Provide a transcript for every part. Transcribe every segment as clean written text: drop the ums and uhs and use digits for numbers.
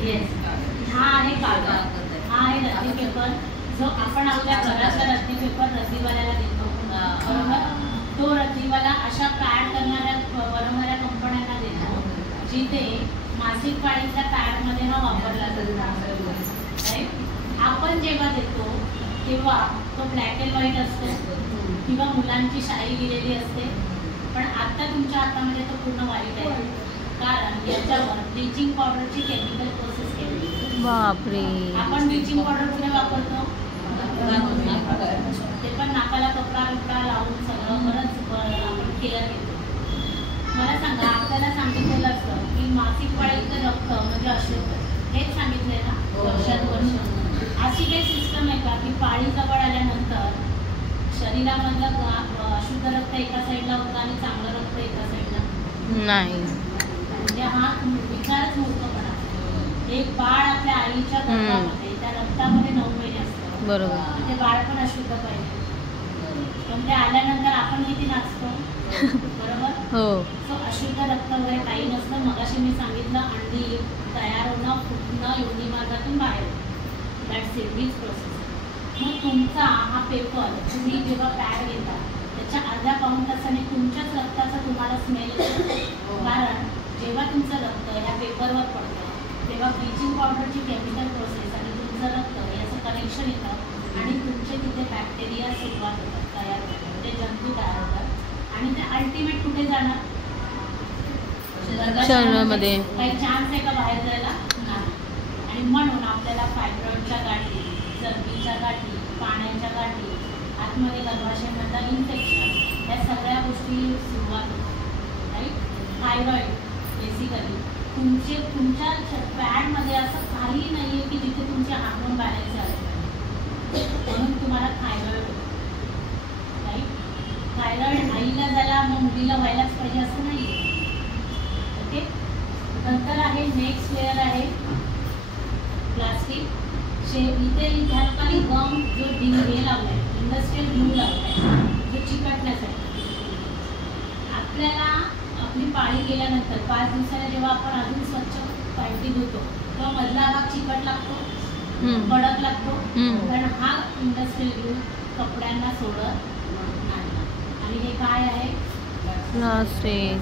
Yes, हा आहे कागद, हा आहे रद्दी पेपर जो आपण आपल्या घराचा रद्दी पेपर रद्दीवाल्याला देतो, बरोबर. तो रद्दीवाला अशा पॅड बनवणाऱ्या कंपन्यांना देतो जिथे मासिक पाळीच्या पॅडमध्ये हा वापरला जातो. आपण जेव्हा देतो तेव्हा तो ब्लॅक अँड व्हाईट असतो किंवा मुलांची शाई लिहिलेली असते, पण आता तुमच्या हातामध्ये तो पूर्ण व्हाईट आहे, कारण याच्यावर ब्लिचिंग पावडरची केमिकल प्रोसेस केली. बापरे. आपण ब्लिचिंग पावडर कुठे वापरतो? ते पण नाकाला कपडा लावून सगळं बरंच आपण केअर घेतो. मला सांगा, आपल्याला सांगितलेलं असतं की मासिक पाळीचं रक्त म्हणजे अशुद्ध, हेच सांगितलंय ना वर्षानुवर्ष. अशी काही सिस्टम आहे का की पाळी जवळ आल्यानंतर शरीरामधलं अशुद्ध रक्त एका साईडला होतं आणि चांगलं रक्त एका साईडला? नाही. म्हणजे हा विचारच मूर्खपणा. एक बाळ आपल्या आईच्या गर्भामध्ये, त्या रक्तामध्ये 9 महिने असतं, बरोबर. ते बाळ पण अशुद्ध पाहिजे, पण ते आल्यानंतर आपण किती नाचतो, बरोबर. हो. सो अशुद्ध रक्त वगैरे काही नसतं. मगाशी मी सांगितलं, अंडी तयार होणं, फुटणं योनी मार्गातून बाहेर, दॅट्स इट, हीच प्रोसेस. मग तुमचा हा पेपर तुम्ही जेव्हा पॅड घेता त्याच्या अर्ध्या पाऊण तासाने तुमच्याच रक्ताचा तुम्हाला स्मेल येतो, कारण जेव्हा तुमचं रक्त ह्या पेपरवर पडतं तेव्हा ब्लिचिंग पावडरची केमिकल प्रोसेस आणि तुमचं रक्त याचं कनेक्शन येतं आणि तुमचे तिथे बॅक्टेरिया सुरुवात होतात, तयार होतात, म्हणजे जंतू तयार होतात आणि ते अल्टिमेट कुठे जाणार? शरीरामध्ये. काही चान्स आहे का बाहेर जायला? नाही. आणि म्हणून आपल्याला फायब्रॉइडच्या गाठी, चरबीच्या गाठी, पाण्याच्या गाठी, आतमध्ये गर्भाशयामधलं इन्फेक्शन, या सगळ्या गोष्टी सुरुवात होतात, राईट. थायरॉइड बेसिकली तुमच्या पॅडमध्ये असं काही नाही आहे की जिथे तुमचे हार्मोन बॅलन्स झाले, म्हणून तुम्हाला थायरॉइड होतो, राईट. थायरॉइड आईला झाला मग मुलीला व्हायलाच पाहिजे असं नाही. ओके. नंतर आहे नेक्स्ट लेअर आहे प्लास्टिक. इथे ह्या लोकांनी गम जो हे लावलाय, इंडस्ट्रियल ग्लू लावलाय, जो चिकटण्यासाठी. आपल्याला आपली पाळी गेल्यानंतर 5 दिवसाला जेव्हा आपण अजून स्वच्छ पालटी धुतो तेव्हा मधला भाग चिकट लागतो, कडक लागतो, कारण हा इंडस्ट्रियल ग्लू कपड्यांना सोडत नाही. आणि हे काय आहे? प्लास्टिक.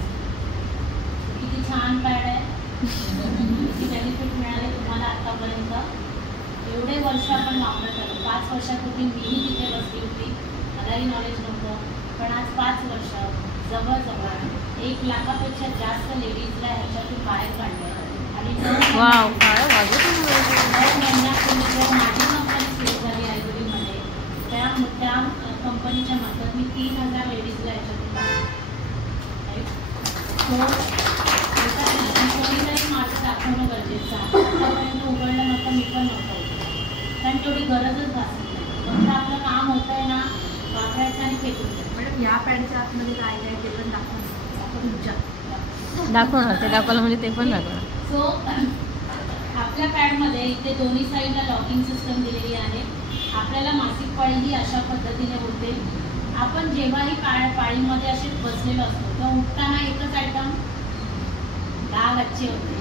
किती छान पॅड आहे, किती बेनिफिट मिळाले तुम्हाला आतापर्यंत. एवढे वर्ष आपण वापरत आलो. 5 वर्षापूर्वी मीही तिथे बसली होती, मलाही नॉलेज नव्हतं, पण आज 5 वर्ष जवळजवळ 1 लाखापेक्षा जास्त लेडीजला ह्याच्यातून बाहेर काढलं. आणि 9 महिन्यापूर्वी माझी कंपनी सुरू झाली आयुर्वेदमध्ये, त्या कंपनीच्या मार्फत मी 3000 लेडीजला ह्याच्यातून काढलं. कोणीतरी माझं दाखवणं गरजेचं आहे. आतापर्यंत उघडलं नव्हतं, मी पण नव्हतं, कारण तेवढी गरजच भासली नाही. फक्त आपलं काम होतं आहे ना, वापरायचं आणि फेकून द्यायचं. मॅडम, या पॅडच्या आतमध्ये काय काय ते पण दाखवणार ते दाखवलं म्हणजे ते पण दाखवणार. सो आपल्या पॅडमध्ये इथे दोन्ही साईडला लॉकिंग सिस्टम दिलेली आहे. आपल्याला मासिक पाळी ही अशा पद्धतीने होते. आपण जेव्हाही पाळीमध्ये असे बसलेलो असतो तेव्हा उठताना एकच आयटम डाग अच्छे होते,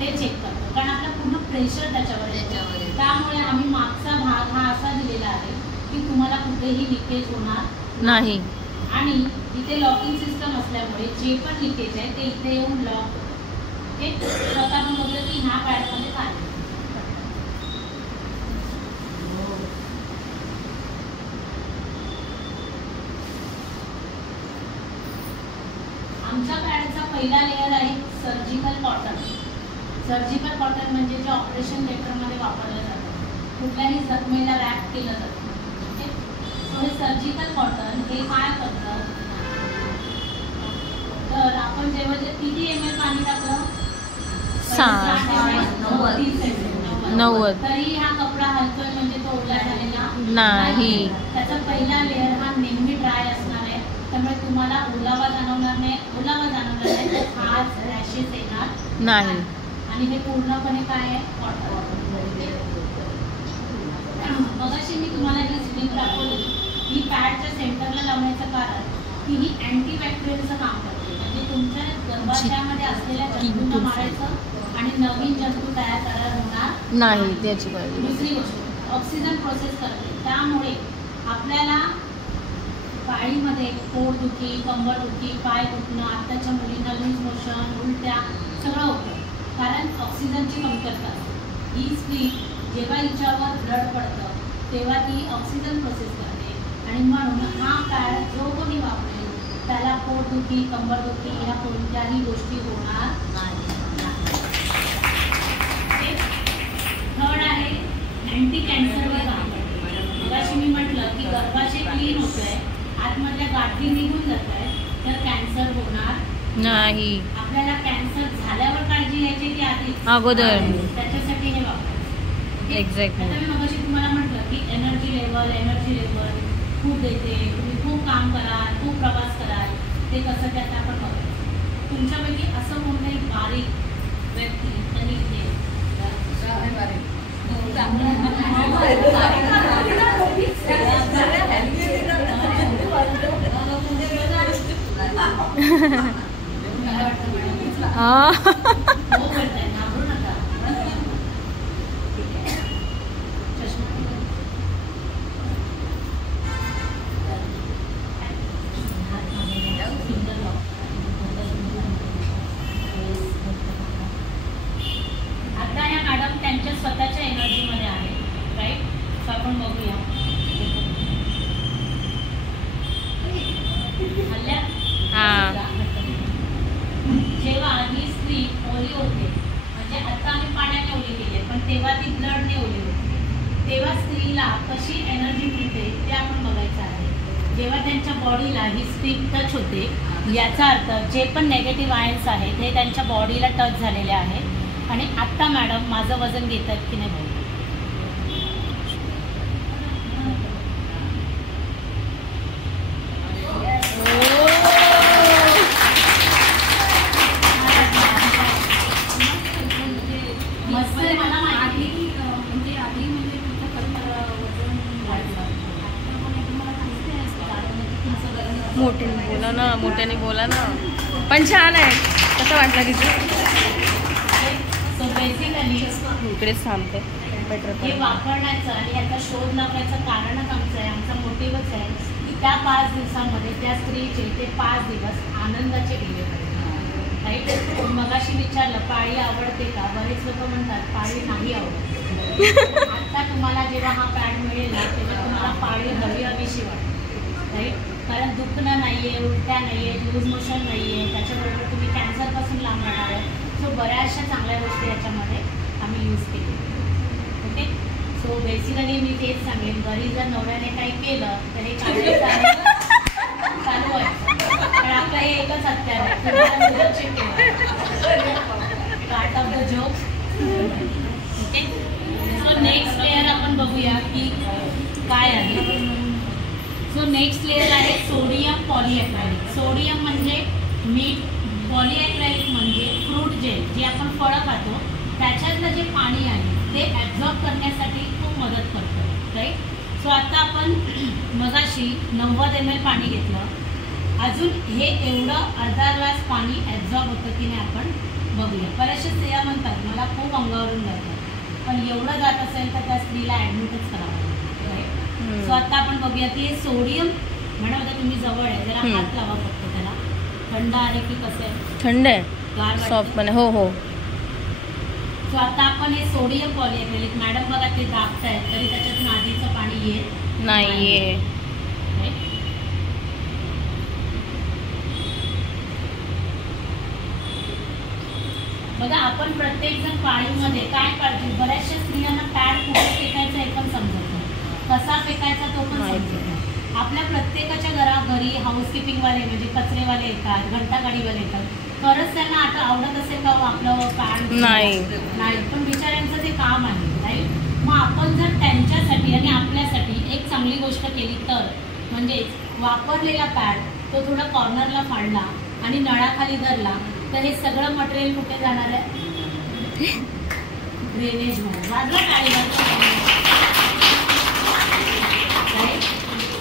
ते चेक करतो, कारण आपला पूर्ण प्रेशर त्याच्यावर आहे. त्यामुळे आम्ही मागचा भाग हा असा दिलेला आहे की तुम्हाला कुठेही लिकेज होणार नाही. आणि इथे लॉकिंग सिस्टम असल्यामुळे जे पण लिकेज आहे ते इथे येऊन लॉक होतं. हे स्वतः पण बघलं की ह्या पॅडमध्ये काय. आमच्या पॅडचा पहिला लेअर आहे सर्जिकल कॉटन. सर्जिकल कॉटन म्हणजे जे ऑपरेशन थिएटरमध्ये वापरलं जातं, कुठल्याही जखमेला रॅप केलं जातं. ओके. सो हे सर्जिकल कॉटन हे काय करतं, तर आपण जेव्हा किती ml पाणी टाकलं, 90, तरी हा कपडा हलतोय म्हणजे तो ओला झालेला नाही. त्याचा पहिला लेअर हा नेहमी ड्राय असणार आहे, त्यामुळे तुम्हाला ओलावा जाणवणार नाही, तर खाज रॅशेस येणार नाही. आणि हे पूर्णपणे काय आहे, कॉटन. मगाशी मी तुम्हाला ही स्ट्रिप दाखवली. ही पॅडच्या सेंटरला लावण्याचं कारण की ही अँटीबॅक्टेरियलचं काम करते, म्हणजे तुमच्या गर्भाशयामध्ये असलेल्या जंतूंना मारायचं आणि नवीन जंतू तयार होणार नाही त्याची काळजी. दुसरी गोष्ट ऑक्सिजन प्रोसेस करते, त्यामुळे आपल्याला पाळीमध्ये पोटदुखी, कंबरदुखी, पाय दुखणं, आत्ताच्या मुलींना लूज मोशन, उलट्या सगळं होतं, कारण ऑक्सिजनची कमतरता असते. ही स्त्री जेव्हा हिच्यावर ब्लड पडतं तेव्हा ती ऑक्सिजन प्रोसेस करते आणि म्हणून हा पॅड जो कोणी वापरेल त्याला पोटदुखी, कंबरदुखी ह्या कोणत्याही गोष्टी होणार नाही. थर्ड आहे अँटी कॅन्सरवर काम करते. मगाशी मी म्हटलं की गर्भाशय क्लीन होतोय, आतमधल्या गाठी निघून जात आहेत, तर कॅन्सर होणार नाही. आपल्याला कॅन्सर झाल्यावर काळजी घ्यायची की आधी अगोदर? त्याच्यासाठी हे वापरायचं. एक्झॅक्टली. आता मी मगाशी तुम्हाला म्हटलं की एनर्जी लेवल खूप देते, तुम्ही खूप काम कराल, खूप प्रवास कराल, ते कसं त्यात आपण बघायचं. तुमच्यापैकी असं कोणतंही बारीक व्यक्ती त्यांनी आता ह्या मॅडम त्यांच्या स्वतःच्या एनर्जीमध्ये आहे, राईट. तर आपण बघूया. जेव्हा ही स्त्री ओली होते, म्हणजे आता आम्ही पाण्याने ओली केली, पण तेव्हा ती ब्लडने ओली होती, तेव्हा स्त्रीला कशी एनर्जी मिळते ते आपण बघायचं आहे. जेव्हा त्यांच्या बॉडीला ही स्त्री टच होते, याचा अर्थ जे पण नेगेटिव्ह आयन्स आहेत हे त्यांच्या बॉडीला टच झालेले आहेत. आणि आत्ता मॅडम माझं वजन घेतात की नाही बघू. मोठ्याने बोला ना. पण छान आहे. कसं वाटलं तिचं? सो बेसिकली इकडेच थांबते. हे वापरण्याचं आणि याचा शोध लावण्याचं कारणच आमचं आहे, आमचा मोटिव्हच आहे की त्या 5 दिवसामध्ये त्या स्त्रीचे ते 5 दिवस आनंदाचे गेले पाहिजे, राईट. मगाशी विचारलं पाळी आवडते का, बरेच लोक म्हणतात पाळी नाही आवडत. आता तुम्हाला जेव्हा हा पॅड मिळेल ना तेव्हा तुम्हाला पाळी हवीशी वाटते, राईट. कारण दुखणं नाही आहे, उलट्या नाही आहे, लूज मोशन नाही आहे, त्याच्याबरोबर तुम्ही कॅन्सरपासून लांब राहणार आहे. सो बऱ्याचशा चांगल्या गोष्टी याच्यामध्ये आम्ही यूज केली. ओके. सो बेसिकली मी तेच सांगेन, घरी जर नवऱ्याने काही केलं तर हे काढायचं चालू व्हायचं, पण आपलं हे एकच हत्यार आहे, part of the joke. Okay. So next layer आपण बघूया की काय आहे. सो नेक्स्ट लेअर आहे सोडियम पॉलिॲक्रेलिक. सोडियम म्हणजे मीठ, पॉलिॲक्रेलिक म्हणजे फ्रूट जेल, जे आपण फळं खातो त्याच्यातलं जे पाणी आहे ते ॲब्झॉर्ब करण्यासाठी खूप मदत करतं, राईट. सो आता आपण मगाशी 90 ml पाणी घेतलं, अजून हे एवढं अर्धा ग्लास पाणी ॲब्झॉर्ब होतं की नाही आपण बघूया. बऱ्याचशा स्त्रिया म्हणतात मला खूप अंगावरून जातं, पण एवढं जात असेल तर त्या स्त्रीला ॲडमिटच करावं लागतं, राईट. सो आता आपण बघूया की हे सोडियम, मॅडम आता तुम्ही जवळ आहे, जरा हात लावा फक्त त्याला. थंड आहे की कसं आहे? थंड आहे, सॉफ्ट पण आहे. हो. सो आता आपण हे सोडियम पॉलिॲक्रेलिक, मॅडम बघा ते दाबतायत तरी त्याच्यातून आधीचं पाणी येत नाहीये. बघा आपण प्रत्येक जण पाळीमध्ये काय काळजी, बऱ्याचशा स्त्रियांना पॅड कुठे फेकायचा हे पण समजत नाही, कसा फेकायचा तो पण समजत नाही. आपल्या प्रत्येकाच्या घरी हाऊसकीपिंगवाले म्हणजे कचरेवाले येतात, घंटागाडीवाले येतात, खरंच त्यांना आता आवडत असेल का आपलं पॅड? नाही, पण बिचाऱ्यांचं ते काम आहे, राईट. मग आपण जर त्यांच्यासाठी आणि आपल्यासाठी एक चांगली गोष्ट केली तर, म्हणजे वापरलेला पॅड तो थोडा कॉर्नरला फाडला आणि नळाखाली धरला तर हे सगळं मटेरियल कुठे जाणार आहे? ड्रेनेज मध्ये. वाजलं गाडीवर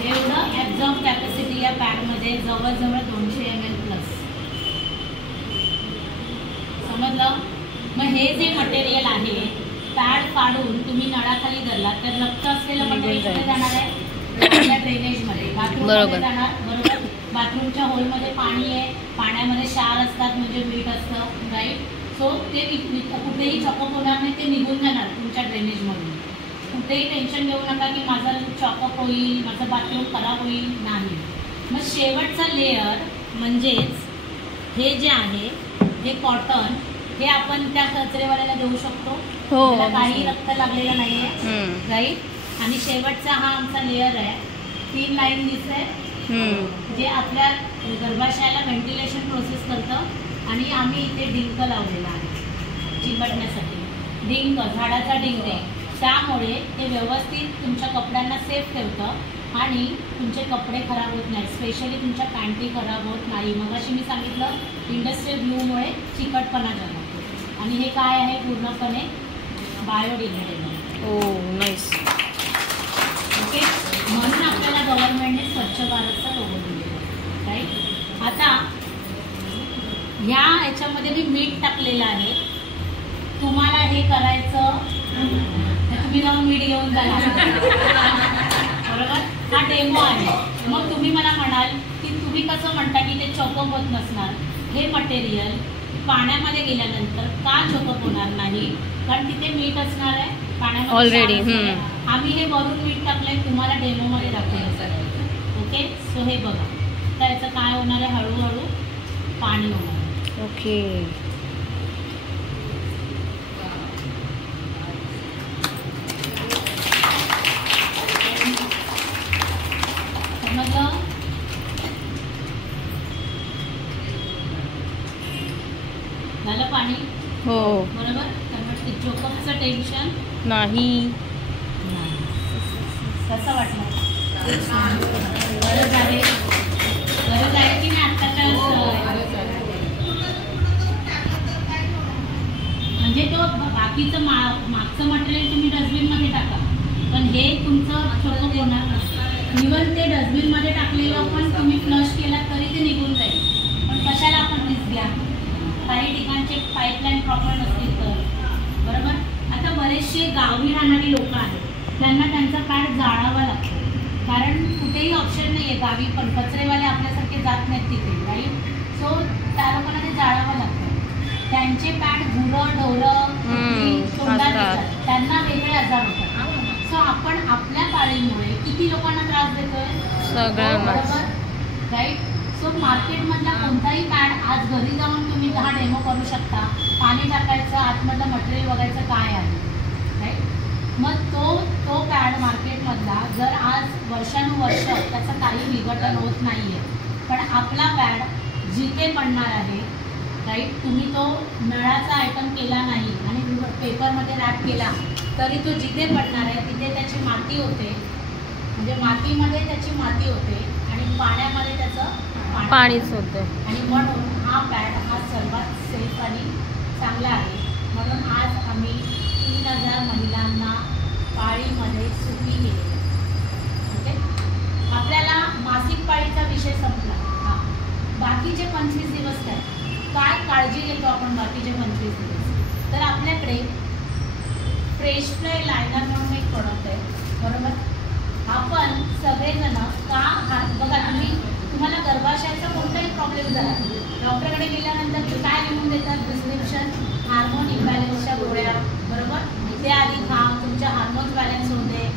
एवढं ॲब्झॉर्ब कॅपॅसिटी या पॅडमध्ये याच्यामध्ये जवळजवळ 200 ml प्लस. समजलं? मग हे जे मटेरियल आहे पॅड काढून तुम्ही नळाखाली धरला तर रक्त असलेलं मटेरियल कुठे जाणार आहे? ड्रेनेजमध्ये, बाथरूममध्ये जाणार. बरोबर. बाथरूमच्या होलमध्ये पाणी आहे, पाण्यामध्ये क्षार असतात म्हणजे मीठ असतं, राईट. सो ते कुठेही चॉकअप होणार नाही, ते निघून जाणार तुमच्या ड्रेनेजमधून. कुठेही टेन्शन घेऊ नका की माझा चॉकअप होईल, माझं बाथरूम खराब होईल, नाही. मग शेवटचा लेअर म्हणजेच हे जे आहे हे कॉटन, हे आपण त्या कचरेवाल्याला देऊ शकतो. त्याला काही रक्त लागलेलं नाही आहे, राईट. आणि शेवटचा हा आमचा लेअर आहे. 3 लाईन दिसते जे आपल्या गर्भाशयाला व्हेंटिलेशन प्रोसेस करतं. आणि आम्ही इथे डिंक लावलेला आहे चिकटण्यासाठी. डिंक, झाडाचा डिंक आहे. त्यामुळे ते व्यवस्थित तुमच्या कपड्यांना सेफ ठेवतं आणि तुमचे कपडे खराब होत नाही, स्पेशली तुमच्या पॅन्टी खराब होत नाही. मगाशी मी सांगितलं इंडस्ट्रियल ब्लूमुळे चिकटपणा जाणवतो. आणि हे काय आहे? पूर्णपणे बायोडिग्रेडेबल. ओह नाईस. ओके. म्हणून आपल्याला गव्हर्नमेंटने स्वच्छ भारतचा लोगो दिलेला आहे, राईट. आता ह्या ह्याच्यामध्ये मी मीठ टाकलेलं आहे. तुम्हाला हे करायचं तुम्ही जाऊन मीठ घेऊन जाणार, बरोबर. हा डेमो आहे. मग तुम्ही मला म्हणाल की तुम्ही कसं म्हणता की ते चॉकअप होत नसणार? हे मटेरियल पाण्यामध्ये गेल्यानंतर का चॉकअप होणार नाही? कारण तिथे मीठ असणार आहे पाण्यामध्ये ऑलरेडी. आम्ही हे वरून मीठ टाकलंय, तुम्हाला डेमोमध्ये दाखवलं. ओके. सो हे बघा, तर याचं काय होणार आहे? हळूहळू पाणी होणार. ओके. समजलं? झालं पाणी? हो. बरोबर. त्यामुळे चोकअपचं टेन्शन नाही. कसं वाटलं? गरज आहे की नाही आत्ताच्या? म्हणजे तो बाकीचं मागचं मटेरियल तुम्ही डस्टबिनमध्ये टाका, पण हे तुमचं चोकअप होणार नाही. इव्हन ते डस्टबिनमध्ये टाकलेलं पण तुम्ही फ्लश केला तरी ते निघून जाईल. पण कशाला आपण रिस्क घ्या? काही ठिकाणचे पाईपलाईन प्रॉपर नसतील तर, बरोबर. आता बरेचसे गावी राहणारी लोक आहेत, त्यांना त्यांचा पॅड जाळावा लागतो. कारण कुठेही ऑप्शन नाही आहे गावी, पण कचरेवाले आपल्यासारखे जात नाहीत तिथे, राईट. सो त्या लोकांना ते जाळावं लागतं. त्यांचे पॅड गुरं-ढोरं तोंडात येतात, त्यांना वेगळे आजार होतात. सो आपण आपल्या पाळीमुळे किती लोकांना त्रास देतोय? बरोबर, राईट. सो मार्केटमधला कोणताही पॅड आज घरी जाऊन तुम्ही हा डेमो करू शकता. पाणी टाकायचं, आतमधलं मटेरियल बघायचं काय आहे, राईट. मग तो पॅड मार्केटमधला जर आज वर्षानुवर्ष त्याचं काही विघटन होत नाही आहे, पण आपला पॅड जिथे पडणार आहे, राईट, तुम्ही तो नळाचा आयटम केला नाही आणि पेपरमध्ये रॅप केला तरी तो जिथे पडणार आहे तिथे त्याची माती होते, म्हणजे मातीमध्ये त्याची माती होते आणि पाण्यामध्ये त्याचं पाणीच होते. आणि म्हणून हा पॅड हा सर्वात सेफ आणि चांगला आहे. म्हणून आज आम्ही 3000 महिलांना पाळीमध्ये सुखी केले. ओके. आपल्याला मासिक पाळीचा विषय संपला. हां, बाकीचे 25 दिवस काय काळजी घेतो आपण बाकीचे 25 दिवस? तर आपल्याकडे फ्रेश फ्लाय लायनर म्हणून एक प्रोडक्ट आहे, बरोबर. आपण सगळेजण का बघा, तुम्हाला गर्भाशयाचा कोणताही प्रॉब्लेम झाला, डॉक्टरकडे गेल्यानंतर ते काय लिहून देतात? प्रिस्क्रिप्शन, हार्मोन इम्बॅलन्सच्या गोळ्या, बरोबर. ते आधी खा, तुमच्या हार्मोन्स बॅलन्स होते,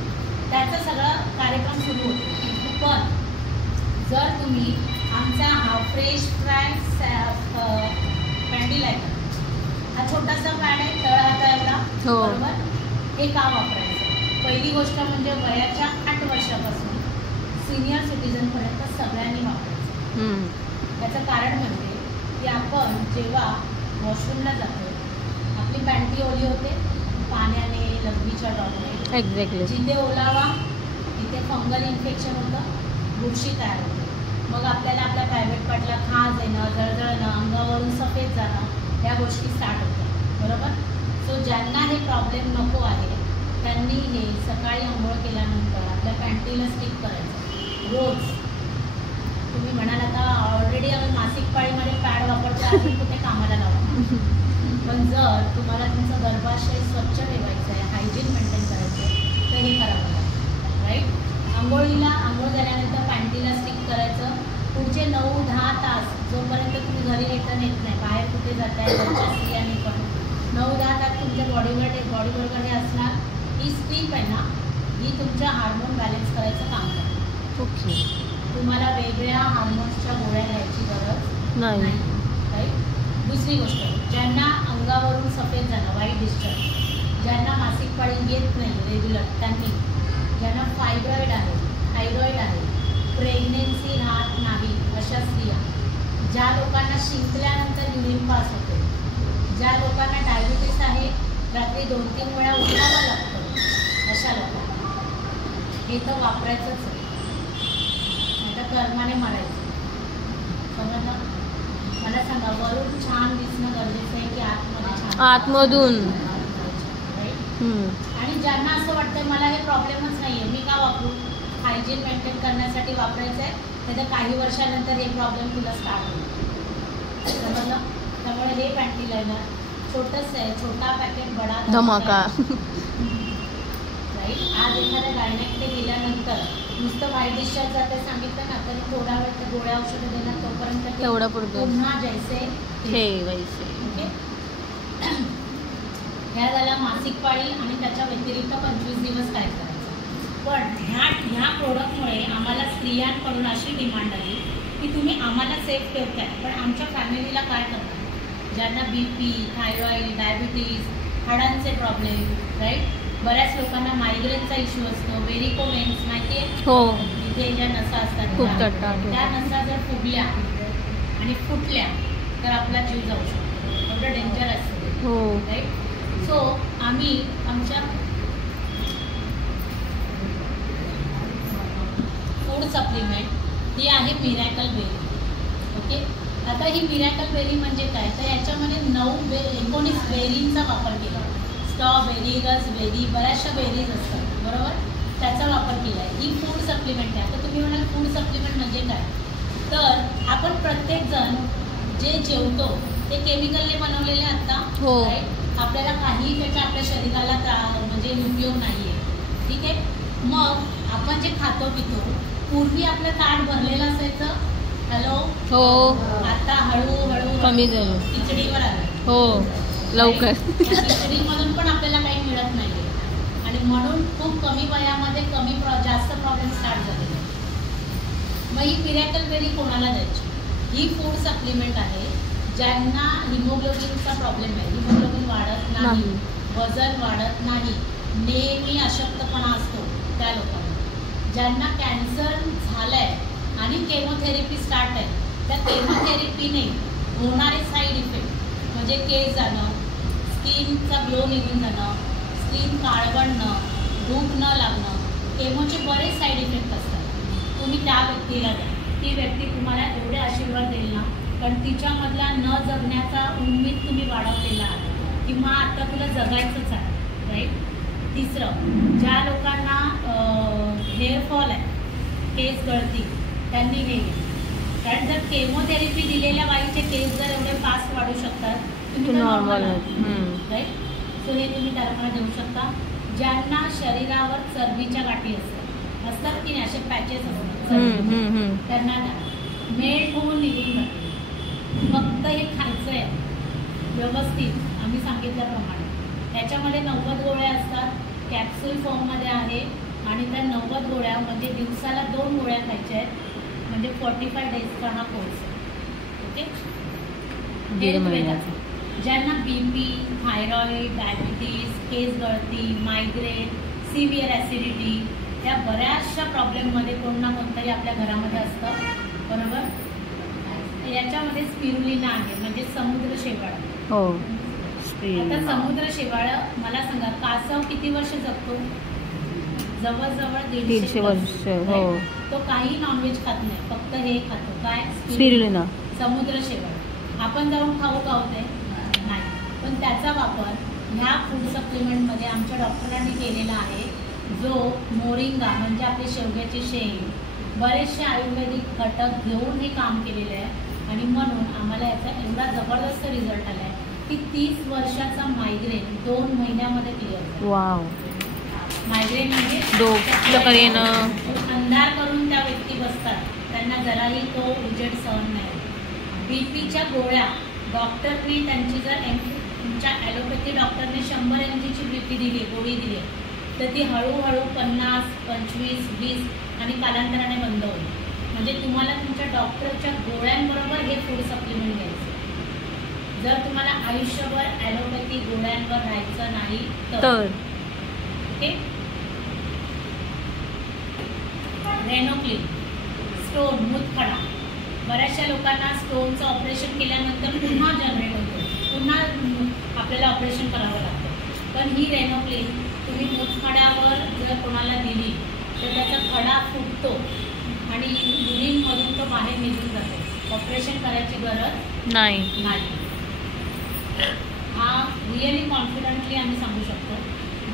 त्याचा सगळा कार्यक्रम सुरू होतो. पण जर तुम्ही आमचा हा फ्रेश फ्राय पॅडी लायनर, हा छोटासा पॅड आहे, तळ हाता एवढा, बरोबर. हे का वापरायचं? पहिली गोष्ट म्हणजे वयाच्या 8 वर्षापासून सिनियर सिटीजनपर्यंत सगळ्यांनी वापरायचं. त्याचं कारण म्हणजे की आपण जेव्हा वॉशरूमला जातो, आपली पॅन्टी ओली होते पाण्याने, लघवीच्या डॉटने. एक्झॅक्टली. जिथे ओलावा तिथे फंगल इन्फेक्शन होतं, बुरशी तयार होते. मग आपल्याला आपल्या प्रायव्हेट पार्टला खाज येणं, जळजळणं, अंगावरून सफेद जाणं, या गोष्टी स्टार्ट होतात, बरोबर. सो ज्यांना हे प्रॉब्लेम नको आहे त्यांनी हे सकाळी अंघोळ केल्यानंतर आपल्या पॅन्टीला स्टिक करायचं रोज. तुम्ही म्हणाल आम्ही मासिक पाळीमध्ये पॅड वापरतो आणि कुठे कामाला लावतो. पण जर तुम्हाला तुमचं गर्भाशय स्वच्छ ठेवायचं आहे, हायजीन मेंटेन करायचं आहे, तर हे करावं लागतं. राईट. आंघोळ झाल्यानंतर पॅन्टीला स्टिक करायचं. पुढचे 9-10 तास जोपर्यंत तुम्ही घरी रिटर्न येत नाही, बाहेर कुठे जाताय घरच्या स्त्रियांनी पण 9-10 तास तुमच्या बॉडीवर हे असणार. ही स्ट्रीप आहे ना, ही तुमच्या हार्मोन बॅलन्स करायचं काम करते. ओके. तुम्हाला वेगळ्या हार्मोन्सच्या गोळ्या घ्यायची गरज नाही. राईट. दुसरी गोष्ट, ज्यांना अंगावरून सफेद झालं, व्हाईट डिस्चार्ज, ज्यांना मासिक पाळी येत नाही रेग्युलर, त्यांनी, ज्यांना फायब्रॉईड आहे, थायरॉईड आहे, प्रेग्नेन्सी राहत नाही अशा स्त्रिया, ज्या लोकांना शिंकल्यानंतर युरिन पास होते, ज्या लोकांना डायबिटीस आहे, रात्री 2-3 वेळा उठावं लागतं, अशा लोकांना हे तर वापरायचंच आहे. नाही तर कर्माने मारायचं. समजलं? मला सांगा, वरून छान दिसणं गरजेचं आहे की आतमध्ये छान? आतमधून. आणि ज्यांना असं वाटतं मला हे प्रॉब्लेमच नाही आहे, मी का वापरू, हायजीन मेंटेन करण्यासाठी वापरायचं आहे, तर काही वर्षानंतर हे प्रॉब्लेम तुला स्टार्ट होईल. समजलं? त्यामुळे हे पॅन्टी लायनर छोटंसं आहे, छोटा पॅकेट बडा धमाका. राईट. आज एखाद्या गायनेकडे गेल्यानंतर नुसतं व्हाईट डिस्चार्ज जाते सांगितलं ना, तरी थोडा वेळ ते गोळ्या औषधं देणार, तोपर्यंत तेवढा पुरतो. पुन्हा जैसे हे वैसे. ओके. ह्या झाला मासिक पाळी आणि त्याच्या व्यतिरिक्त 25 दिवस काय करायचं. पण ह्या प्रोडक्टमुळे आम्हाला स्त्रियांकडून अशी डिमांड आली की तुम्ही आम्हाला सेफ ठेवताय, पण आमच्या फॅमिलीला काय करणार, ज्यांना BP, थायरॉईड, डायबिटीज, हाडांचे प्रॉब्लेम, राईट. बऱ्याच लोकांना मायग्रेनचा इश्यू असतो, व्हेरिकोवेन्स माहिती आहे, हो, इथे ज्या नसा असतात त्या नसा जर फुगल्या आणि फुटल्या तर आपला जीव जाऊ शकतो. एवढं डेंजर असतं. हो. राईट. सो आम्ही आमच्या फूड सप्लिमेंट ही आहे मिरॅकल बेरी. ओके. आता ही मिरॅकल बेरी म्हणजे काय, तर याच्यामध्ये 19 बेरींचा वापर केला. स्ट्रॉबेरी, रसबेरी, बऱ्याचशा बेरीज असतात, बरोबर, त्याचा वापर केला आहे. ही फूड सप्लिमेंट आहे. आता तुम्ही म्हणाल फूड सप्लिमेंट म्हणजे काय, तर आपण प्रत्येकजण जे जेवतो ते केमिकलने बनवलेले आता. हो. आपल्याला काही त्याचा आपल्या शरीराला म्हणजे उपयोग नाही आहे. ठीक आहे. मग आपण जे खातो पितो, पूर्वी आपलं ताट भरलेलं असायचं. हॅलो. हो. आता हळूहळू कमी झालं. खिचडीवर आलं. हो, लवकर. खिचडीमधून पण आपल्याला काही मिळत नाही आणि म्हणून खूप कमी वयामध्ये जास्त प्रॉब्लेम स्टार्ट झालेले. मग ही मिरॅकल बेरी कोणाला द्यायची? ही फूड सप्लिमेंट आहे ज्यांना हिमोग्लोबिनचा प्रॉब्लेम आहे, हिमोग्लोबिन वाढत नाही, वजन वाढत नाही, नेहमी अशक्तपणा असतो त्या लोकांना, ज्यांना कॅन्सर झालाय आणि केमोथेरपी स्टार्ट आहे, त्या केमोथेरपीने होणारे साईड इफेक्ट म्हणजे केस जाणं, स्किनचा ग्लो निघून जाणं, स्किन काळवणं, भूक न लागणं, केमोचे बरेच साईड इफेक्ट असतात. तुम्ही त्या व्यक्तीला द्या, ती व्यक्ती तुम्हाला एवढे आशीर्वाद देईल ना, पण तिच्यामधला न जगण्याचा उम्मीद तुम्ही वाढवलेला आहे किंवा आता तुला जगायचंच आहे. राईट. तिसरं, ज्या लोकांना हेअरफॉल आहे, केस गळती, त्यांनी हे घ्या. कारण जर केमोथेरपी दिलेल्या बाईचे केस जर एवढे फास्ट वाढू शकतात, तुम्ही नॉर्मल राईट. सो हे तुम्ही त्यांना देऊ शकता. ज्यांना शरीरावर चरबीच्या गाठी असतात की नाही, असे पॅचेस असतात, त्यांना मेल्ट होऊन निघून जाते. फक्त हे खायचं आहे व्यवस्थित, आम्ही सांगितल्याप्रमाणे. त्याच्यामध्ये 90 गोळ्या असतात, कॅप्सूल फॉर्ममध्ये आहे आणि त्या 90 गोळ्या म्हणजे दिवसाला 2 गोळ्या खायच्या आहेत, म्हणजे 45 डेजचा हा कोर्स आहे. ओके. ज्यांना BP, थायरॉईड, डायबिटीज, केस गळती, मायग्रेन, सिव्हिअर ॲसिडिटी, या बऱ्याचशा प्रॉब्लेममध्ये कोण ना कोणतरी आपल्या घरामध्ये असतं, बरोबर. याच्यामध्ये स्पिरुलिना आहे म्हणजे समुद्र शेवाळ. हो. आता समुद्र शेवाळ मला सांगा, कासव किती वर्ष जगतो? जवळजवळ 150 वर्ष. हो. तो काही नॉनव्हेज खात नाही, फक्त हे खातो, काय, स्पिरुलिना, समुद्र शेवाळ. आपण जाऊन खाऊ ते नाही, पण त्याचा वापर ह्या फूड सप्लिमेंटमध्ये आमच्या डॉक्टरांनी केलेला आहे, जो मोरिंगा म्हणजे आपली शेवग्याची शेंग, बरेचसे आयुर्वेदिक घटक घेऊन हे काम केलेलं आहे. आणि म्हणून आम्हाला याचा एवढा जबरदस्त रिझल्ट आला आहे की 30 वर्षाचा मायग्रेन 2 महिन्यामध्ये क्लिअर झाला. वाव. मायग्रेन म्हणजे डोकं येणं, अंधार करून त्या व्यक्ती बसतात, त्यांना जराही तो उजेड सहन नाही. बीपीच्या गोळ्या डॉक्टरने त्यांची जर तुमच्या ॲलोपॅथी डॉक्टरने 100 mg ची बीपी दिली, गोळी दिली, तर ती हळूहळू 50, 25, 20 आणि कालांतराने बंद होईल. म्हणजे तुम्हाला तुमच्या डॉक्टरच्या गोळ्यांबरोबर हे फूड सप्लिमेंट घ्यायचं जर तुम्हाला आयुष्यभर ॲलोपॅथी गोळ्यांवर राहायचं नाही तर. ओके. रेनोक्लिन, स्टोन, मूतखडा. बऱ्याचशा लोकांना स्टोनचं ऑपरेशन केल्यानंतर पुन्हा जनरेट होतो, पुन्हा आपल्याला ऑपरेशन करावं लागतं. पण ही रेनोक्लिन तुम्ही मूतखड्यावर जर कोणाला दिली तर त्याचा खडा फुटतो आणि युरिनमधून तो बाहेर निघून जातो. ऑपरेशन करायची गरज नाही. हा रिअली कॉन्फिडंटली आम्ही सांगू शकतो.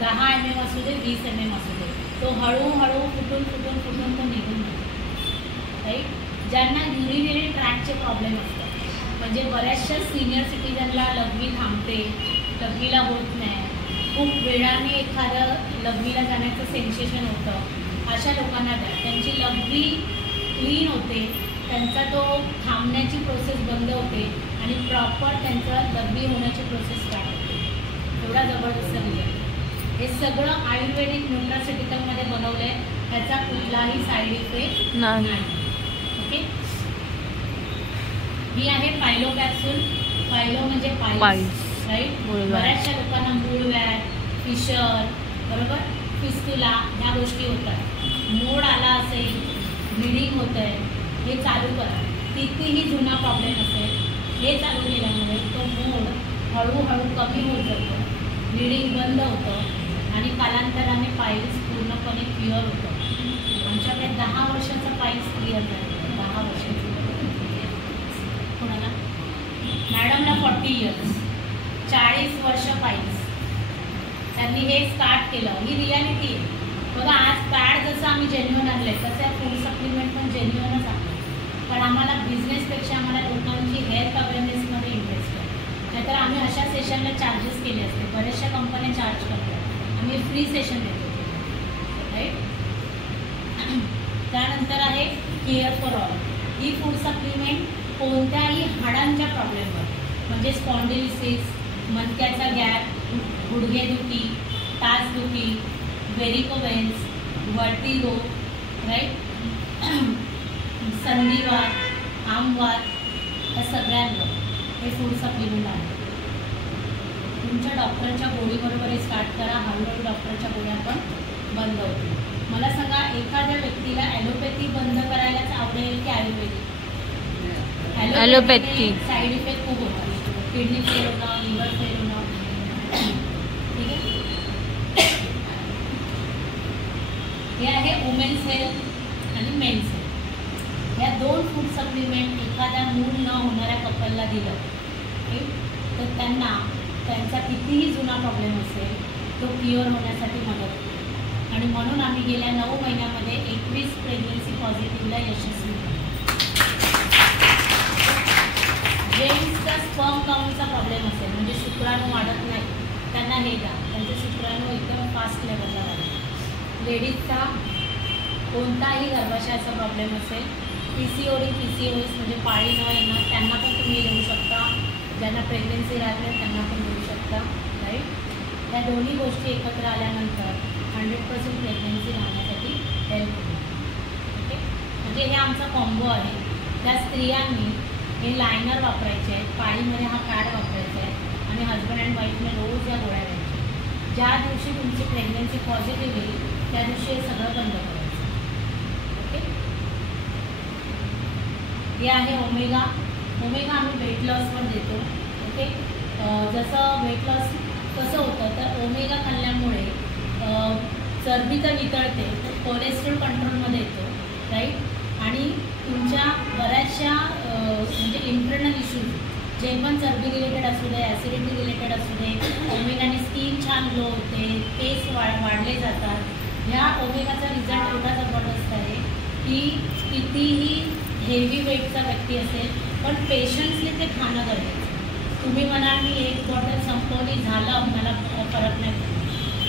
10 mm असू दे, 20 mm असू दे, तो हळूहळू फुटून फुटून फुटून तो निघून जातो. राईट. ज्यांना युरिनरी ट्रॅकचे प्रॉब्लेम असतात, म्हणजे बऱ्याचशा सिनियर सिटीजनला लघवी थांबते, लघवीला होत नाही, खूप वेळाने एखादं लघवीला जाण्याचं सेन्सेशन होतं, अशा लोकांना द्या. त्यांची लघवी क्लीन होते, त्यांचा तो थांबण्याची प्रोसेस बंद होते आणि प्रॉपर त्यांचं लघवी होण्याची प्रोसेस स्टार्ट होते. एवढा जबरदस्त रिझल्ट. हे सगळं आयुर्वेदिक न्यूट्रास्युटिकलमध्ये बनवलं आहे, त्याचा कुठलाही साईड इफेक्ट नाही. ओके. ही आहे पायलो कॅप्सूल. पायलो म्हणजे पाईल्स, राईट. बऱ्याचशा लोकांना मूळव्याध, फिशर, बरोबर, फिस्टुला ह्या गोष्टी होतात. मोड आला असेल, ब्लिडिंग होतं आहे, हे चालू करा. कितीही जुना प्रॉब्लेम असेल, हे चालू केल्यामुळे तो मोड हळूहळू कमी होत जातो, ब्लिडिंग बंद होतं आणि कालांतराने पाईल्स पूर्णपणे क्लिअर होतं. आमच्याकडे 10 वर्षाचा पाईल्स क्लिअर झाला. 10 वर्षाचं. कोणाला? मॅडमला 40 इयर्स, 40 वर्ष पाईल्स. त्यांनी हे स्टार्ट केलं. ही रियालिटी आहे. बघा, आज पॅड जसं आम्ही जेन्युअन आणलं आहे तसं फूड सप्लिमेंट पण जेन्युअनच आहे. पण आम्हाला बिझनेसपेक्षा आम्हाला लोकांची हेल्थ अवेअरनेसमध्ये इंटरेस्ट आहे. नाहीतर आम्ही अशा सेशनला चार्जेस केले असते. बऱ्याचशा कंपन्या चार्ज करतात, आम्ही फ्री सेशन देतो. राईट. त्यानंतर आहे care for all. He food supplement कोणत्याही हाडांच्या प्रॉब्लेमवर, म्हणजे स्पॉन्डिलिसिस, मणक्याचा गॅप, गुडघेदुखी, टाचदुखी, व्हेरिकोवेन्स, वर्टिगो, राईट, संधिवात, आमवात, या सगळ्यांवर हे फूड सप्लिमेंट आहे. तुमच्या डॉक्टरच्या गोळीबरोबर हे स्टार्ट करा. हळूहळू डॉक्टरच्या गोळ्या पण बंद होतील. मला सांगा, एखाद्या व्यक्तीला ॲलोपॅथी बंद करायलाच आवडेल की आयुर्वेदिक? ॲलोपॅथी साईड इफेक्ट खूप होतात. किडनी फेल होणं, लिव्हर फेल होणं. ठीक आहे. हे आहे वुमेन्स हेल्थ आणि मेन्स हेल्थ. या 2 फूड सप्लिमेंट एखाद्या मूल न होणाऱ्या कपलला दिलं तर त्यांना त्यांचा कितीही जुना प्रॉब्लेम असेल तो क्लिअर होण्यासाठी मदत होते. आणि म्हणून आम्ही गेल्या 9 महिन्यामध्ये 21 प्रेग्नन्सी पॉझिटिव्हला यशस्वी झालो. जेंट्सचा स्पर्म काउंटचा प्रॉब्लेम असेल, म्हणजे शुक्राणू वाढत नाही, त्यांना हे द्या. त्यांचे शुक्राणू एकदम फास्ट लेवलला वाढतात. लेडीजचा कोणताही गर्भाशयाचा प्रॉब्लेम असेल, PCOD, PCOS म्हणजे पाळी न येणं, त्यांना पण तुम्ही देऊ शकता. ज्यांना प्रेग्नन्सी राहते त्यांना पण देऊ शकता. राईट. या दोन्ही गोष्टी एकत्र आल्यानंतर 100% प्रेग्नन्सी राहण्यासाठी हेल्प होईल. ओके. म्हणजे हे आमचा कॉम्बो आहे. त्या स्त्रियांनी हे लायनर वापरायचे आहे, पाळीमध्ये हा पॅड वापरायचा आहे आणि हजबंड अँड वाईफने रोज या गोळ्या घ्यायच्या. ज्या दिवशी तुमची प्रेग्नन्सी पॉझिटिव्ह येईल त्या दिवशी हे सगळं बंद करायचं. ओके. हे आहे ओमेगा. ओमेगा आम्ही वेट लॉसवर देतो. ओके. जसं वेट लॉस कसं होतं तर ओमेगा खाल्ल्यामुळे चरबी तर वितळते, कोलेस्ट्रॉल कंट्रोलमध्ये येतो. राईट. आणि तुमच्या बऱ्याचशा म्हणजे इंटरनल इश्यूज जे पण चरबी रिलेटेड असू दे, ॲसिडिटी रिलेटेड असू दे, ओमेगाने स्किन छान ग्लो होते, केस वाढले जातात. ह्या ओमेगाचा रिझल्ट एवढा जबरदस्त आहे की कितीही हेवी वेटचा व्यक्ती असेल, पण पेशन्सली ते खाणं गरजेचं. तुम्ही म्हणाल मी एक बॉटल संपवली झालं मला फरक नाही पडत,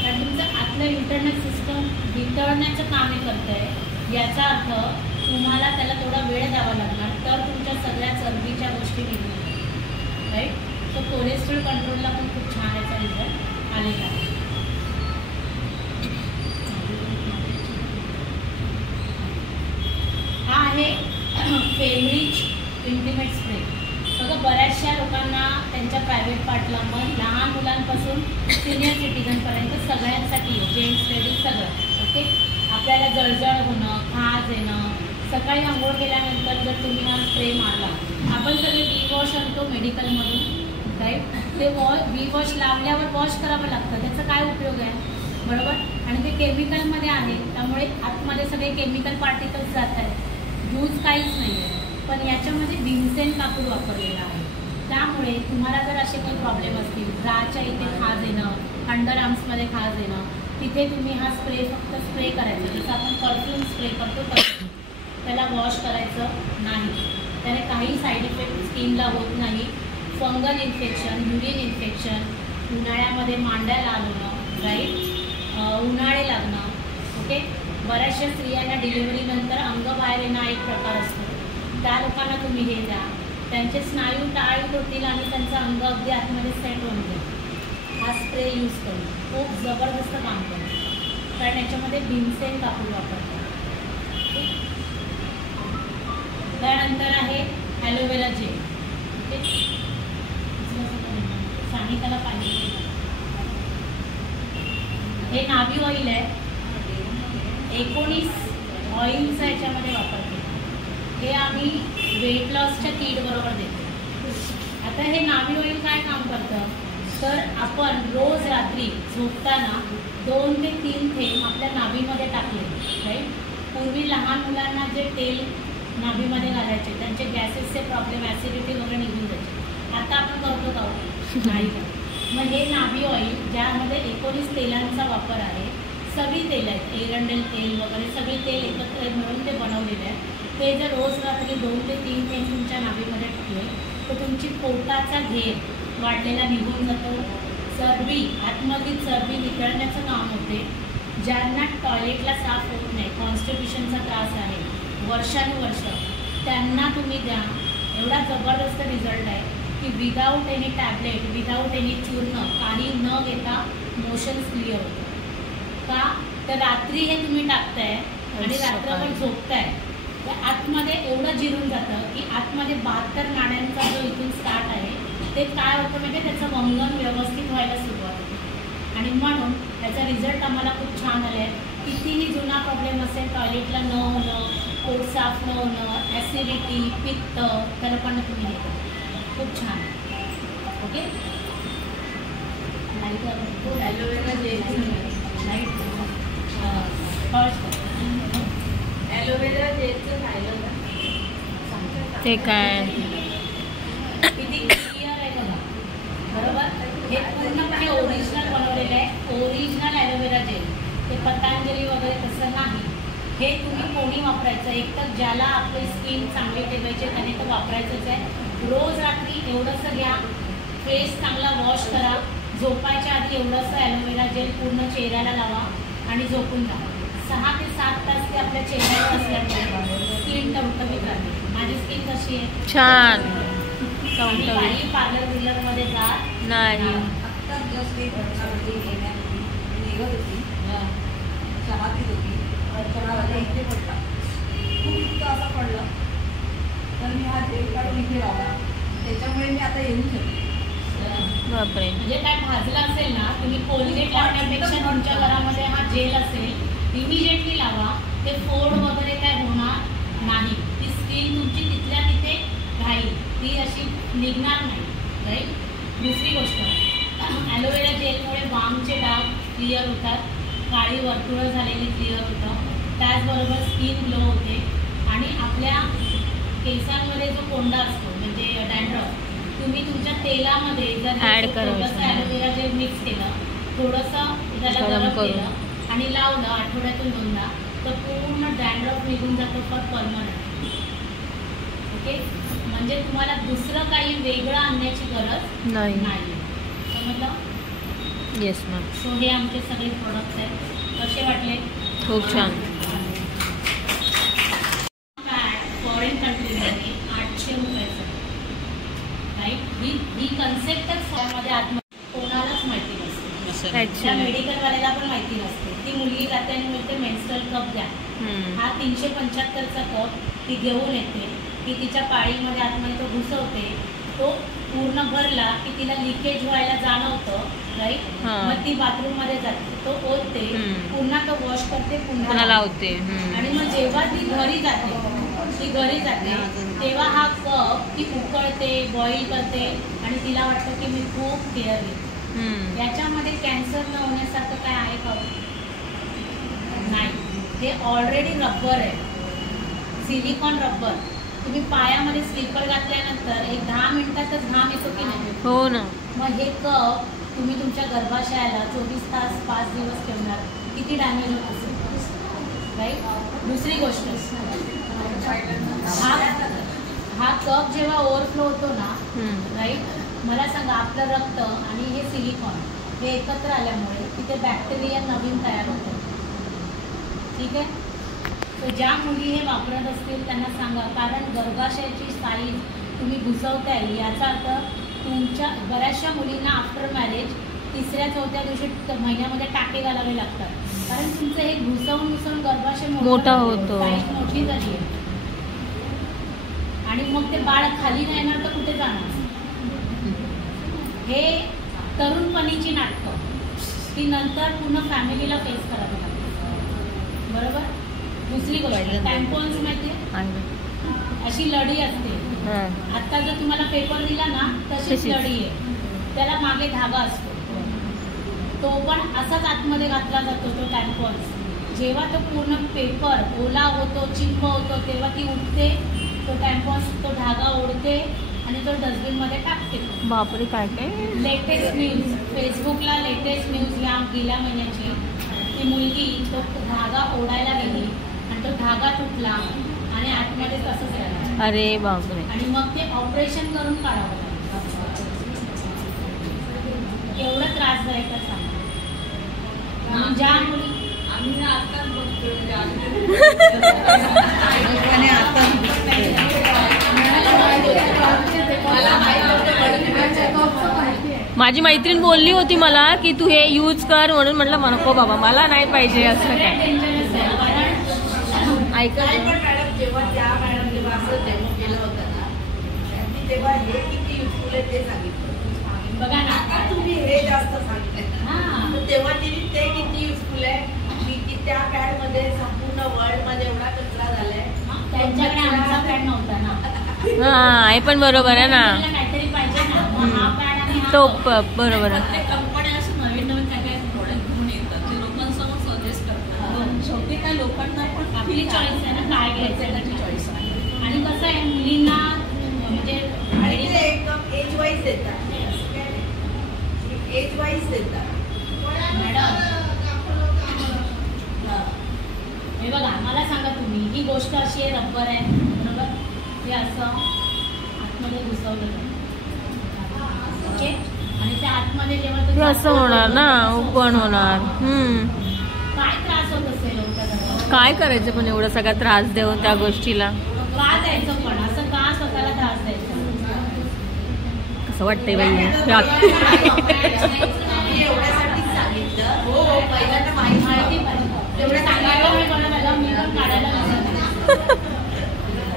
कारण तुमचं आतलं इंटरनल सिस्टम वितळण्याचं काम हे करतं आहे. याचा अर्थ तुम्हाला त्याला थोडा वेळ द्यावा लागणार, तर तुमच्या सगळ्या चरबीच्या गोष्टी निघून राईट. सो कोलेस्ट्रॉल कंट्रोलला पण खूप छान याचा रिझल्ट आलेला आहे. हा आहे फेमरिच इंटिमेट स्प्रे. बघा बऱ्याचशा लोकांना त्यांच्या प्रायव्हेट पार्टला मग लहान मुलांपासून सिनियर सिटीजनपर्यंत सगळ्यांसाठी जेंट्स लेडीज सगळं ओके. आपल्याला जळजळ होणं, खाज येणं, सकाळी आंघोळ केल्यानंतर जर तुम्ही हा स्प्रे मारला, आपण सगळे वी वॉश आणतो मेडिकलमधून राईट. ते वी वॉश लावल्यावर वॉश करावं लागतं, त्याचा काय उपयोग आहे बरोबर. आणि ते केमिकलमध्ये आहे, त्यामुळे आतमध्ये सगळे केमिकल पार्टिकल्स जात आहेत, यूज काहीच नाही आहे. पण याच्यामध्ये भीमसेन कापूर वापरलेला आहे, त्यामुळे तुम्हाला जर असे काही प्रॉब्लेम असतील, राच्या इथे खाज येणं, अंडर आर्म्समध्ये खाज येणं, तिथे तुम्ही हा स्प्रे फक्त स्प्रे करायचा. जसं आपण परफ्यूम स्प्रे करतो तसं, त्याला वॉश करायचं नाही. त्याने काही साईड इफेक्ट स्किनला होत नाही. फंगल इन्फेक्शन, युरिन इन्फेक्शन, उन्हाळ्यामध्ये मांड्या लाल होणं राईट, उन्हाळे लागणं ओके. बऱ्याचशा स्त्रियांना डिलिव्हरीनंतर अंग बाहेर येणं एक प्रकार असतो, त्या लोकांना तुम्ही हे द्या, त्यांचे स्नायू टाईट होतील आणि त्यांचं अंग अगदी आतमध्ये सेट होऊन जाईल. हा स्प्रे यूज करून खूप जबरदस्त काम करतो, कारण याच्यामध्ये भीमसेन कापूर वापरतात. त्यानंतर आहे ॲलोवेरा जेल ओके. सानिकाला पाहिजे हे नाभी ऑइल आहे, 19 ऑइलचा याच्यामध्ये वापरतो. हे आम्ही वेट लॉसच्या किट बरोबर देतो. आता हे नाभी ऑइल काय काम करतं, तर आपण रोज रात्री झोपताना 2 ते 3 थेंब आपल्या नाभीमध्ये टाकले राईट. पूर्वी लहान मुलांना जे तेल नाभीमध्ये घालायचे, त्यांचे गॅसेसचे प्रॉब्लेम, ॲसिडिटी वगैरे निघून जायचे. आता आपण करतो का नाही का. मग हे नाभी ऑइल ज्यामध्ये 19 तेलांचा वापर आहे, सगळी तेल आहेत, एरंडेल तेल वगैरे सगळी तेल एकत्र मिळून ते बनवलेले आहे. ते जर रोज रात्री 2 ते 3 थेंब तुमच्या नाभीमध्ये टाकले तर तुमची पोटाचा घेर वाढलेला निघून जातो. चरबी, आतमधली चरबी वितळण्याचं काम होते. ज्यांना टॉयलेटला साफ होत नाही, कॉन्स्टिट्यूशनचा त्रास आहे वर्षानुवर्ष, त्यांना तुम्ही द्या. एवढा जबरदस्त रिझल्ट आहे की without any tablet, without any चूर्ण, काही न घेता मोशन्स क्लिअर होतं. का तर रात्री हे तुम्ही टाकताय आणि रात्रभर झोपताय, त्या आतमध्ये एवढं जिरून जातं की आतमध्ये 72 नाड्यांचा जो इथून स्टार्ट आहे ते काय होतं म्हणजे त्याचं वंगण व्यवस्थित व्हायला सुरुवात होते. आणि म्हणून त्याचा रिझल्ट आम्हाला खूप छान आला आहे. कितीही जुना प्रॉब्लेम असेल, टॉयलेटला न होणं, पोट साफ न होणं, ॲसिडिटी, पित्त, त्या लोकांना तुम्ही घेता, खूप छान okay. Aloe vera gel light aloe vera जेलचं खायलं ना ते काय किती क्लिअर आहे बघा बरोबर. हे पूर्णपणे ओरिजिनल बनवलेलं आहे, ओरिजिनल ॲलोवेरा जेल. ते पतंजली वगैरे तसं नाही. हे तुम्ही कोणी वापरायचं, एक तर ज्याला आपली स्किन चांगली ठेवायची त्याने तर वापरायचंच आहे. रोज रात्री एवढंसं घ्या, फेस चांगला वॉश करा, झोपायच्या आधी एवढंसं ॲलोवेरा जेल पूर्ण चेहऱ्याला लावा आणि झोपून जा. 6 ते 7 तास ते आपल्या चेहऱ्यावर असल्यामुळे स्किन टवटवीत राहते. माझी स्किन कशी आहे छान. काही पार्लर बिलरमध्ये जात नाही. आत्ता जस्ट एक निघत होती, चहा पीत होती, चहावाला इथे पडला, खूप इतकं असं पडलं, तर मी हा जेल काढून इथे लावला. त्याच्यामुळे मी आता येऊ शकते. बापरे. म्हणजे काय भाजलं असेल ना, तुम्ही कोलगेट लावण्यापेक्षा तुमच्या घरामध्ये हा जेल असेल, इमिजिएटली लावा. ते फोड वगैरे काय होणार नाही. ती स्किन तुमची तिथल्या तिथे राहील, ती अशी निघणार नाही राईट. दुसरी गोष्ट, ॲलोवेरा जेलमुळे वामचे डाग क्लिअर होतात, काळी वर्तुळं झालेली क्लिअर होतं, त्याचबरोबर स्किन ग्लो होते. आणि आपल्या केसांमध्ये जो कोंडा असतो म्हणजे डॅन्ड्रफ, तुम्ही तुमच्या तेलामध्ये जर थोडंसं ॲलोवेरा जेल मिक्स केलं, थोडंसं त्याला गरम केलं आणि लावलं आठवड्यातून 2दा, तर पूर्ण डॅन्ड्रफ निघून जातो फॉर परमनंट. म्हणजे तुम्हाला दुसरं काही वेगळं आणण्याची गरज नाही. नाही. समजलं? Yes ma'am. सो हे आमचे सगळे प्रोडक्ट्स आहेत. कसे वाटले? खूप छान. फॉरेन कंट्रीमध्ये 800 रुपयाचं राईट. ही कन्सेप्टच त्यामध्ये कोणालाच माहिती नसते. त्या ॲक्च्युली मेडिकलवाल्याला पण माहिती नसते. ती मुलगी जाते आणि बोलते मेन्स्ट्रुअल कप द्या. हा 375चा कप ती घेऊन येते. ती तिच्या पाळीमध्ये आतमध्ये तो घुसवते. तो पूर्ण भरला की तिला लिकेज व्हायला जाणवतं राईट. मग ती बाथरूममध्ये जाते, तो ओतते, पुन्हा तो वॉश करते, पुन्हा लावते. आणि मग जेव्हा ती घरी जाते तेव्हा हा कप ती उकळते, बॉईल करते आणि तिला वाटतं की मी खूप केअर घेते. याच्यामध्ये कॅन्सर न होण्यासारखं काय आहे का? नाही. हे ऑलरेडी रबर आहे, सिलिकॉन रबर. तुम्ही पायामध्ये स्लीपर घातल्यानंतर एक 10 मिनिटातच घाम येतो की नाही? हो ना. मग हे कप तुम्ही तुमच्या गर्भाशयाला 24 तास 5 दिवस ठेवणार, किती डॅमेज होत असेल राईट. दुसरी गोष्ट, हा कप जेव्हा ओव्हरफ्लो होतो ना राईट, मला सांगा आपलं रक्त आणि हे सिलिकॉन हे एकत्र आल्यामुळे तिथे बॅक्टेरिया नवीन तयार होतो. ठीक आहे. तर ज्या मुली हे वापरत असतील त्यांना सांगा, कारण गर्भाशयाची साईज तुम्ही घुसवताय याचा अर्थ तुमच्या बऱ्याचशा मुलींना आफ्टर मॅरेज 3ऱ्या-4थ्या दिवशी महिन्यामध्ये टाके घालावे लागतात. कारण तुमचं हे घुसवून गर्भाशय मोठा होतो, साईज मोठी झाली आहे. आणि मग ते बाळ खाली नाही येणार तर कुठे जाणार? हे तरुणपणीची नाटकं ती नंतर पूर्ण फॅमिलीला फेस करावी लागते. बरोबर. दुसरी गोष्ट, टॅम्पॉन्स माहिती अशी लढी असते. आता जर तुम्हाला पेपर दिला ना तशीच लढी आहे. त्याला मागे धागा असतो, तो पण असाच आतमध्ये घातला जातो तो टॅम्पॉन्स. जेव्हा तो पूर्ण पेपर ओला होतो, चिंब होतो, तेव्हा ती उठते, तो टॅम्पॉन्स तो धागा ओढते आणि तो डस्टबिनमध्ये टाकते. बापरे, काय काय लेटेस्ट न्यूज फेसबुकला, लेटेस्ट न्यूज या गेल्या महिन्याची, ती मुलगी तो धागा ओढायला गेली आणि तो धागा तुटला आणि आतमध्ये तसंच राहिलं. अरे बापरे. आणि मग ते ऑपरेशन करून काढावं लागलं. एवढं त्रासदायक सांगा. ज्या मुली आम्ही आताच बघतो माझी मैत्रीण बोलली होती मला की तू हे यूज कर म्हणून. म्हटलं नको बाबा, मला नाही पाहिजे असं काय. ऐका जेव्हा त्या मॅडम जेव्हा असं डेमो केलं होतं ना, त्यांनी तेव्हा हे किती युजफुल आहे ते सांगितलं. बघा ना, आता तुम्ही हे जास्त सांगितलं. तेव्हा तिने ते किती युजफुल आहे की त्या पॅड मध्ये संपूर्ण वर्ल्ड मध्ये एवढा कचरा झालाय. त्यांच्याकडे आमचा पॅड नव्हता ना. हा, हे पण बरोबर आहे ना. काहीतरी पाहिजे ना, हा पॅड आणि तो बरोबर आहे. कंपनी असं नवीन नवीन काय काय प्रोडक्ट घेऊन येतात, ते लोकांसमोर सजेस्ट करतात. शेवटी काय लोकांना पण आपली चॉईस आहे ना काय घ्यायचं त्याची चॉईस आहे. आणि कसं आहे मुलींना म्हणजे एकदम एज वाईज देतात, एज वाईज देतात. मॅडम हे बघा, मला सांगा तुम्ही, ही गोष्ट अशी आहे, रबर आहे बरोबर, हे असं आतमध्ये घुसवलं ओके. आणि त्या आतमध्ये जेव्हा असं होणार ना, ओपन होणार. काय त्रास होत असेल त्या? काय करायचं पण एवढा सगळा त्रास देऊन त्या गोष्टीला? का द्यायचं पण असं, का स्वतःला त्रास द्यायचा? कसं वाटतंय बाई? एवढ्यासाठीच सांगितलं. हो, पहिल्यांदा माहिती एवढं सांगायला मी बरं झालं, मी पण काढायला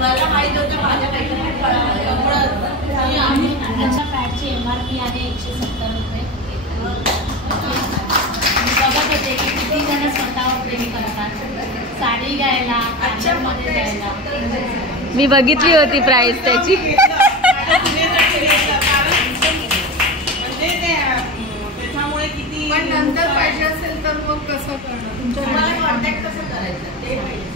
मला माहित होतं माझ्या आमच्या पॅडची MRP आहे 170 रुपये. मी बघत होते की किती जण स्वतःवर प्रेम करतात साडी घ्यायला, मध्ये द्यायला. मी बघितली होती प्राइस त्याची. त्याच्यामुळे किती पण नंतर पाहिजे असेल तर मग कसं करणार? तुम्हाला कॉन्टॅक्ट कसं करायचं ते पाहिजे.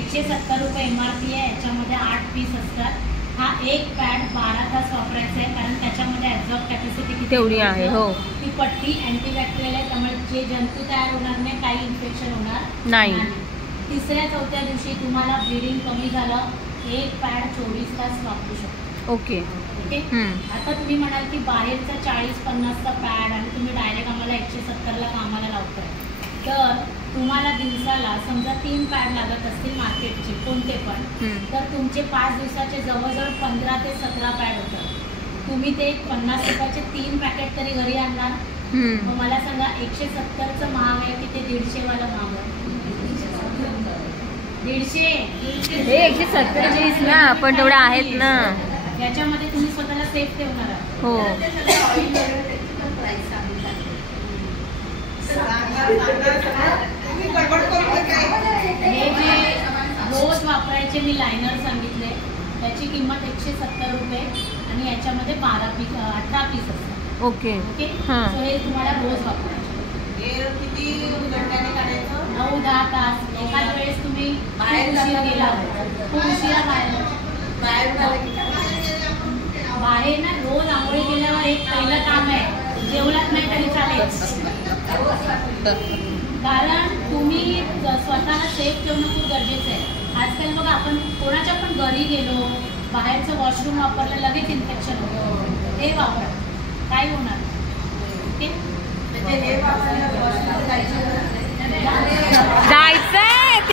170 रुपये MRP आहे. याच्यामध्ये 8 पीस असतात. हा एक पॅड 12 तास वापरायचा आहे, कारण त्याच्यामध्ये ॲब्झॉर्ब कॅपॅसिटी तेवढी आहे. हो, ती पट्टी अँटीबॅक्टेरियल आहे, त्यामुळे जे जंतू तयार होणार नाही, काही इन्फेक्शन होणार नाही. 3ऱ्या-4थ्या दिवशी तुम्हाला ब्लिडिंग कमी झालं, एक पॅड 24 तास वापरू शकतो. ओके. ओके. आता तुम्ही म्हणाल की बाहेरचा 40-50चा पॅड आणि तुम्ही डायरेक्ट आम्हाला 170ला कामाला लावताय, तर तुम्हाला दिवसाला समजा 3 पॅड लागत असतील मार्केटचे कोणते पण, तर तुमचे 5 दिवसाचे जवळजवळ 15 ते 17 पॅड होतात. तुम्ही ते 50 रुपयाचे 3 पॅकेट तरी घरी आणणार. मग मला सांगा 170चं महाग आहे की ते 150 वाला महाग आहे? 150. हे 170 ना, पण तेवढं आहेत ना. याच्यामध्ये तुम्ही स्वतःला सेफ ठेवणार आहात. हो. हे जे रोज वापरायचे मी लायनर सांगितले त्याची किंमत 170 रुपये आणि याच्यामध्ये 18 पीस असतात. ओके. ओके. हां. सो हे तुम्हाला रोज वापरायचे. हे किती घंट्याने काढायचं? 9-10 तास. एखाद वेळेस तुम्ही बाहेर उशिरा गेला, खूप उशिरा बाहेर ना रोज आंघोळी केल्यावर एक पहिलं काम आहे, जेवलात नाही तरी चालेल. कारण तुम्ही स्वतःला सेफ ठेवणं खूप गरजेचं आहे. आजकाल बघा आपण कोणाच्या पण घरी गेलो, बाहेरचं वॉशरूम वापरलं लगेच इन्फेक्शन होतं. हे वापरा, काय होणार. ओके. म्हणजे हे वापरायला वॉशरूम जायचं जायचं